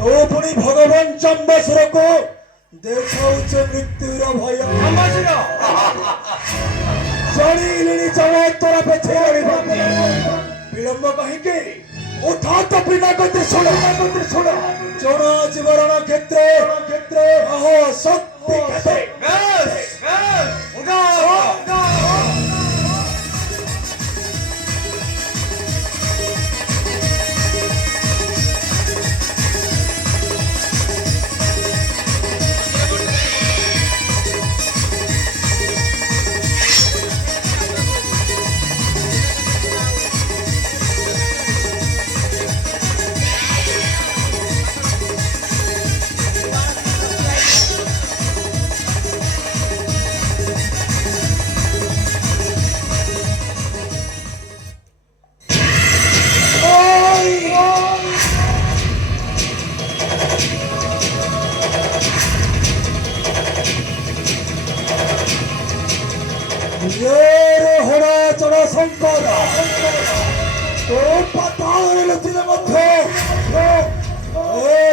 तो पुणी भगवान चंबासुर को देखाउछ मृत्युर भय शनि चमत्तर पेछे विलंब कहीं उठा तो बिना त्रिशूल चोण जीवरण क्षेत्रे अहो शक्ति संकट तो पाताल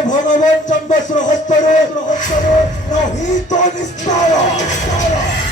भगवान चंबेश्वर हस्तरे नहीं तो निस्तार